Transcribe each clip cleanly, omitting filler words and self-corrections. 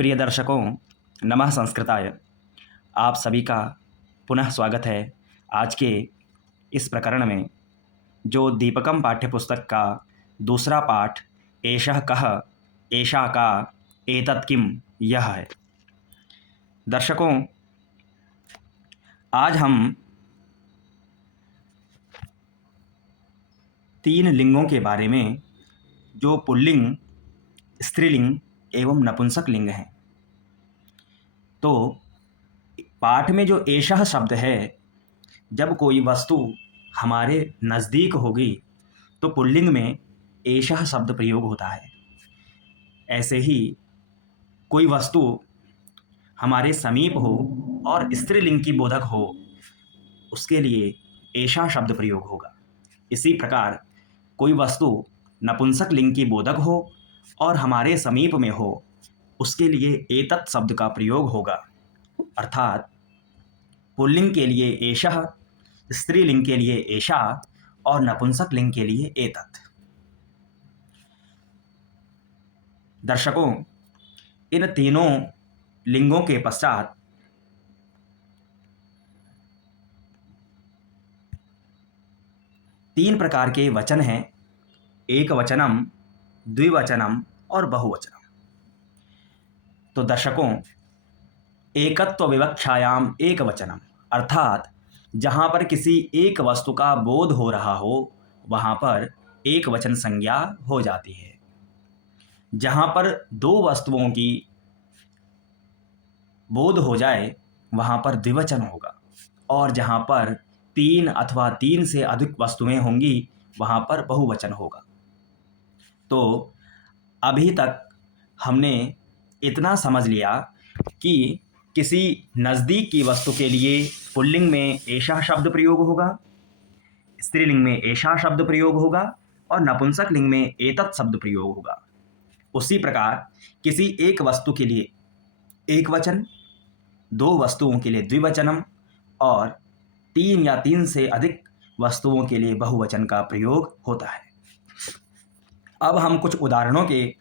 प्रिय दर्शकों, नमः संस्कृताय। आप सभी का पुनः स्वागत है आज के इस प्रकरण में, जो दीपकम पाठ्यपुस्तक का दूसरा पाठ एषः कः एषा का एतत् किम यह है। दर्शकों, आज हम 3 लिंगों के बारे में, जो पुल्लिंग, स्त्रीलिंग एवं नपुंसक लिंग हैं। तो पाठ में जो एषः शब्द है, जब कोई वस्तु हमारे नज़दीक होगी तो पुल्लिंग में एषः शब्द प्रयोग होता है। ऐसे ही कोई वस्तु हमारे समीप हो और स्त्रीलिंग की बोधक हो, उसके लिए एषा शब्द प्रयोग होगा। इसी प्रकार कोई वस्तु नपुंसक लिंग की बोधक हो और हमारे समीप में हो, उसके लिए एतत् शब्द का प्रयोग होगा। अर्थात पुल्लिंग के लिए एषः, स्त्रीलिंग के लिए एषा और नपुंसक लिंग के लिए एतत्। दर्शकों, इन तीनों लिंगों के पश्चात तीन प्रकार के वचन हैं: एक वचनम, द्विवचनम और बहुवचनम। तो दर्शकों, एकत्व विवक्षायाम एक वचनम, अर्थात जहाँ पर किसी एक वस्तु का बोध हो रहा हो, वहाँ पर एक वचन संज्ञा हो जाती है। जहाँ पर दो वस्तुओं की बोध हो जाए, वहाँ पर द्विवचन होगा, और जहाँ पर 3 अथवा 3 से अधिक वस्तुएं होंगी, वहाँ पर बहुवचन होगा। तो अभी तक हमने इतना समझ लिया कि किसी नज़दीक की वस्तु के लिए पुल्लिंग में एषा शब्द प्रयोग होगा, स्त्रीलिंग में एषा शब्द प्रयोग होगा और नपुंसक लिंग में एतत् शब्द प्रयोग होगा। उसी प्रकार किसी एक वस्तु के लिए एक वचन, दो वस्तुओं के लिए द्विवचनम और 3 या 3 से अधिक वस्तुओं के लिए बहुवचन का प्रयोग होता है। अब हम कुछ उदाहरणों के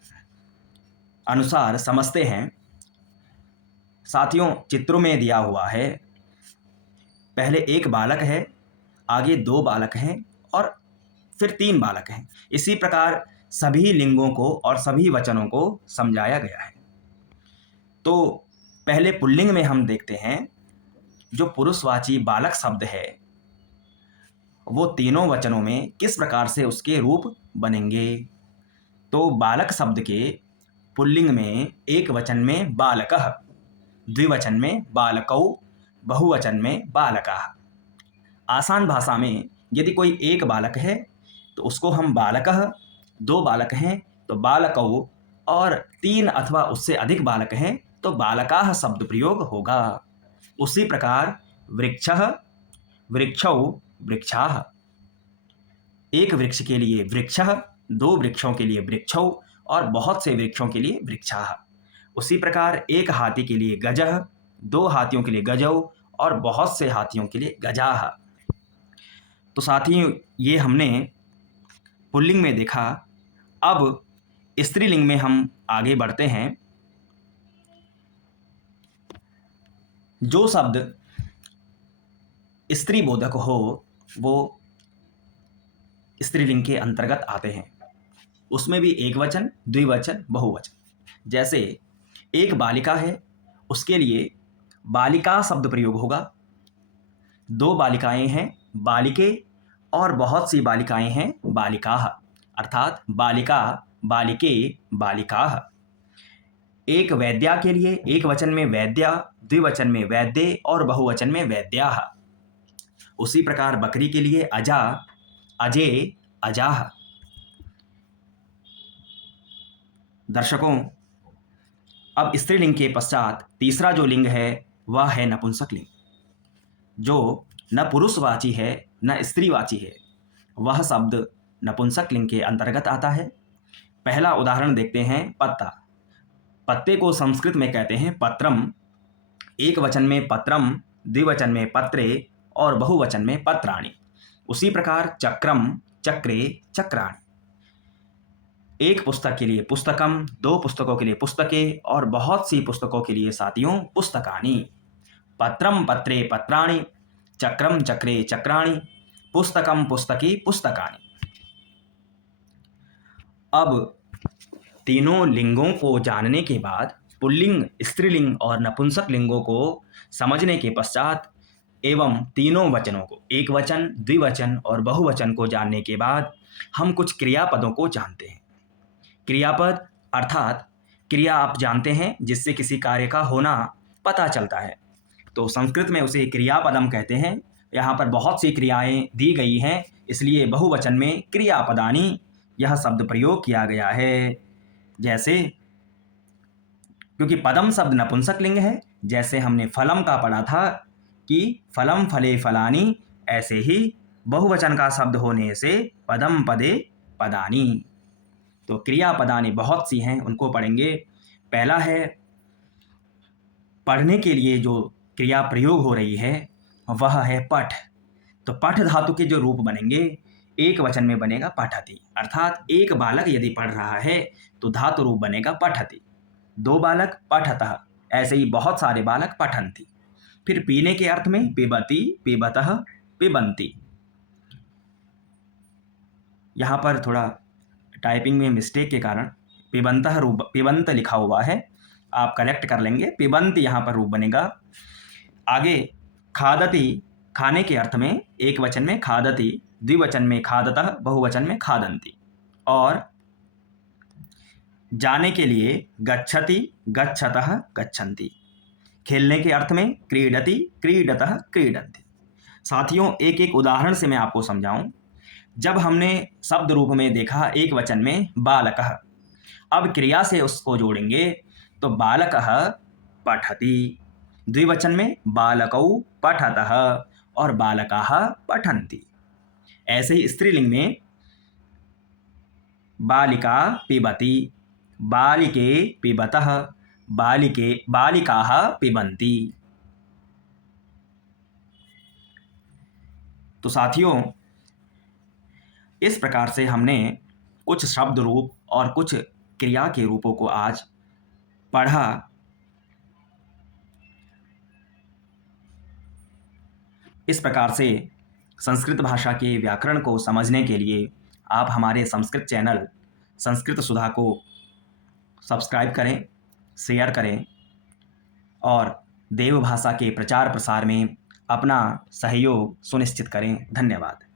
अनुसार समझते हैं। साथियों, चित्रों में दिया हुआ है, पहले एक बालक है, आगे 2 बालक हैं और फिर 3 बालक हैं। इसी प्रकार सभी लिंगों को और सभी वचनों को समझाया गया है। तो पहले पुल्लिंग में हम देखते हैं, जो पुरुषवाची बालक शब्द है, वो तीनों वचनों में किस प्रकार से उसके रूप बनेंगे। तो बालक शब्द के पुल्लिंग में एक वचन में बालकः, द्विवचन में बालकौ, बहुवचन में बालकाः। आसान भाषा में यदि कोई एक बालक है तो उसको हम बालकः, 2 बालक हैं तो बालकौ, और 3 अथवा उससे अधिक बालक हैं तो बालकाः शब्द प्रयोग होगा। उसी प्रकार वृक्षः, वृक्षौ, वृक्षाः। एक वृक्ष के लिए वृक्षः, 2 वृक्षों के लिए वृक्षौ और बहुत से वृक्षों के लिए वृक्षाः। उसी प्रकार एक हाथी के लिए गजः, 2 हाथियों के लिए गजौ और बहुत से हाथियों के लिए गजाः। तो साथियों, ये हमने पुल्लिंग में देखा। अब स्त्रीलिंग में हम आगे बढ़ते हैं। जो शब्द स्त्री बोधक हो, वो स्त्रीलिंग के अंतर्गत आते हैं। उसमें भी एक वचन, द्विवचन, बहुवचन। जैसे एक बालिका है, उसके लिए बालिका शब्द प्रयोग होगा। 2 बालिकाएं हैं, बालिके, और बहुत सी बालिकाएं हैं, बालिकाः। अर्थात बालिका, बालिके, बालिकाः। एक वैद्या के लिए एक वचन में वैद्या, द्विवचन में वैद्ये और बहुवचन में वैद्याः। उसी प्रकार बकरी के लिए अजा, अजे, अजाः। दर्शकों, अब स्त्रीलिंग के पश्चात तीसरा जो लिंग है वह है नपुंसक लिंग, जो न पुरुषवाची है न स्त्रीवाची है। वह शब्द नपुंसक लिंग के अंतर्गत आता है। पहला उदाहरण देखते हैं, पत्ता। पत्ते को संस्कृत में कहते हैं पत्रम। एक वचन में पत्रम, द्विवचन में पत्रे और बहुवचन में पत्राणि। उसी प्रकार चक्रम, चक्रे, चक्राणि। एक पुस्तक के लिए पुस्तकम, 2 पुस्तकों के लिए पुस्तकें और बहुत सी पुस्तकों के लिए साथियों पुस्तकानि। पत्रम पत्रे पत्राणि, चक्रम चक्रे चक्राणि, पुस्तकम पुस्तकी पुस्तकानि। अब तीनों लिंगों को जानने के बाद, पुल्लिंग, स्त्रीलिंग और नपुंसक लिंगों को समझने के पश्चात एवं तीनों वचनों को, एक वचन, द्विवचन और बहुवचन को जानने के बाद हम कुछ क्रियापदों को जानते हैं। क्रियापद अर्थात क्रिया आप जानते हैं जिससे किसी कार्य का होना पता चलता है, तो संस्कृत में उसे क्रियापदम कहते हैं। यहाँ पर बहुत सी क्रियाएं दी गई हैं, इसलिए बहुवचन में क्रियापदानी यह शब्द प्रयोग किया गया है। जैसे, क्योंकि पदम शब्द नपुंसक लिंग है, जैसे हमने फलम का पढ़ा था कि फलम फले फलानी, ऐसे ही बहुवचन का शब्द होने से पदम पदे पदानी। तो क्रियापदानी बहुत सी हैं, उनको पढ़ेंगे। पहला है, पढ़ने के लिए जो क्रिया प्रयोग हो रही है वह है पठ। तो पठ धातु के जो रूप बनेंगे, एक वचन में बनेगा पठति, अर्थात एक बालक यदि पढ़ रहा है तो धातु रूप बनेगा पठति। 2 बालक पठतः, ऐसे ही बहुत सारे बालक पठन्ति। फिर पीने के अर्थ में पिबति, पिबतः, पिबन्ति। यहाँ पर थोड़ा टाइपिंग में मिस्टेक के कारण पिबंतः रूप, पिबंत लिखा हुआ है, आप करेक्ट कर लेंगे। पिबंत यहाँ पर रूप बनेगा। आगे खादति, खाने के अर्थ में एक वचन में खादति, द्विवचन में खादतः, बहुवचन में खादन्ति। और जाने के लिए गच्छति, गच्छतः, गच्छन्ति। खेलने के अर्थ में क्रीडति, क्रीडतः, क्रीडन्ति। साथियों, एक एक उदाहरण से मैं आपको समझाऊं। जब हमने शब्द रूप में देखा एक वचन में बालकः, अब क्रिया से उसको जोड़ेंगे तो बालकः पठति, द्विवचन में बालकौ पठतः और बालकाः पठन्ति। ऐसे ही स्त्रीलिंग में बालिका पिबति, बालिके पिबतः, बालिके बालिकाः पिबन्ति। तो साथियों, इस प्रकार से हमने कुछ शब्द रूप और कुछ क्रिया के रूपों को आज पढ़ा। इस प्रकार से संस्कृत भाषा के व्याकरण को समझने के लिए आप हमारे संस्कृत चैनल संस्कृत सुधा को सब्सक्राइब करें, शेयर करें और देव भाषा के प्रचार प्रसार में अपना सहयोग सुनिश्चित करें। धन्यवाद।